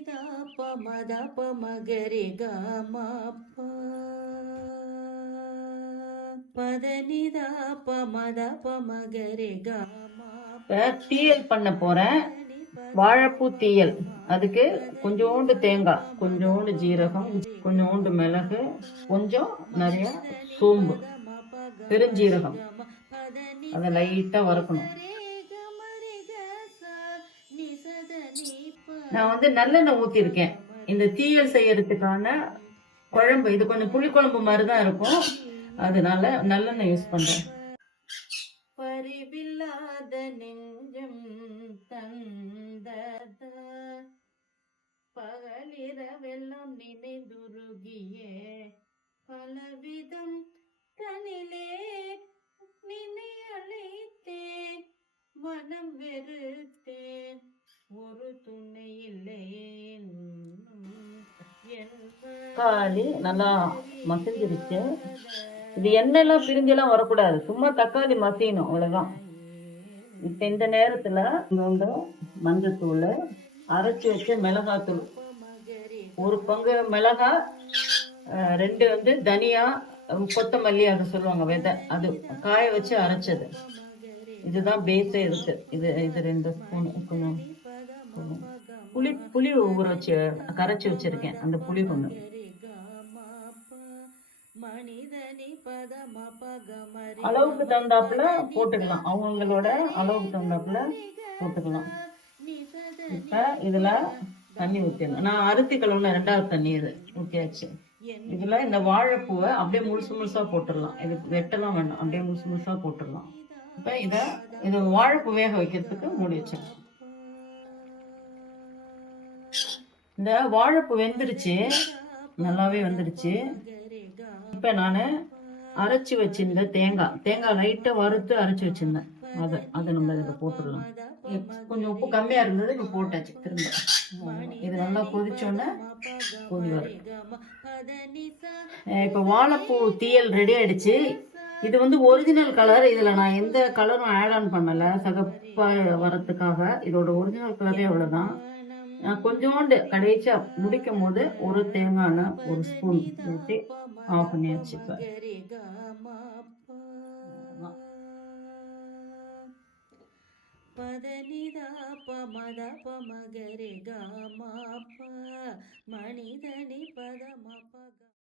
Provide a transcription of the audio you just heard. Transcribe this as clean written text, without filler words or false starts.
நிதா பமத பமகரி கமா பதனிதா பமத பமகரி கமா. தீயல் பண்ண போறேன். வாழைப்பூ தீயல். அதுக்கு கொஞ்சோண்டு தேங்காய், கொஞ்சோண்டு ஜீரகம், கொஞ்சோண்டு மிளகு, கொஞ்சம் நிறைய சோம்பு, பெருஞ்சீரகம், அதை லைட்டா வறுக்கணும். நான் நல்லெண்ணெய் ஊத்திருக்கேன். இந்த தீயல் செய்யறதுக்கான குழம்பு இது கொஞ்சம் புளி குழம்பு மாதிரிதான் இருக்கும், அதனால நல்லெண்ணெய் யூஸ் பண்றேன். பரிவில்லாத நெஞ்சம் தந்தத பகலிரவெல்லாம் நினைந்துருகியே பலவிதம் தனிலே நினை அழைத்தேன் மனம் வெறுத்தேன் ஒரு துணை இல்லை. தக்காளி நல்லா மசிஞ்சிருச்சு. இது எண்ணெய்லாம் பிரிஞ்செல்லாம் வரக்கூடாது, சும்மா தக்காளி மசியணும், அவ்வளவுதான். இப்ப இந்த நேரத்துல மஞ்சத்தூள், அரைச்சி வச்ச மிளகாத்தூள், ஒரு பங்கு மிளகா, 2 தனியா, கொத்தமல்லி அதை சொல்லுவாங்க விதை, அது காய வச்சு அரைச்சது. இதுதான் பேஸே இருக்கு. இது 2 ஸ்பூன். புளி ஊற வச்சு கரைச்சி வச்சிருக்கேன், அந்த புளி கொஞ்சம். அளவுக்கு தகுந்தாப்புல போட்டுக்கலாம், அவங்களோட அளவுக்கு தகுந்தாப்புல போட்டுக்கலாம். இப்ப இதுல தண்ணி ஊற்றிடலாம். நான் அரிசி கழுவுன 2வது தண்ணி இது ஊற்றியாச்சு. இதுல இந்த வாழைப்பூவை அப்படியே முழுசு முழுசா போட்டுடலாம். இது வெட்டலாம் வேண்டாம், அப்படியே முழுசு முழுசா போட்டுடலாம். இப்ப இது வாழைப்பூ வேக வைக்கிறதுக்கு மூடி வச்சிடலாம். இந்த வாழைப்பூ வெந்துருச்சு, நல்லாவே வந்துருச்சு. இப்ப நானு அரைச்சி வச்சிருந்த தேங்காய் லைட்டா வறுத்து அரைச்சி வச்சிருந்தேன், அதை நம்ம இதை போட்டுடலாம். கொஞ்சம் உப்பு கம்மியா இருந்தது, இப்ப போட்டாச்சு. திரும்ப இது நல்லா கொதிச்சோன்னு கொதி வரும். இப்ப வாழைப்பூ தீயல் ரெடி ஆயிடுச்சு. இது ஒரிஜினல் கலர். இதுல நான் எந்த கலரும் ஆட் ஆன் பண்ணல, சகப்பா வரத்துக்காக. இதோட ஒரிஜினல் கலரே அவ்வளவுதான். நான் கொஞ்சோண்டு கடைசியா முடிக்கும் போது ஒரு தேங்காய் 1 ஸ்பூன் ஊற்றி ஆஃப் பண்ணியாச்சு. பதனிதா பமத பமகரி கமா மணிதனி பதம பக.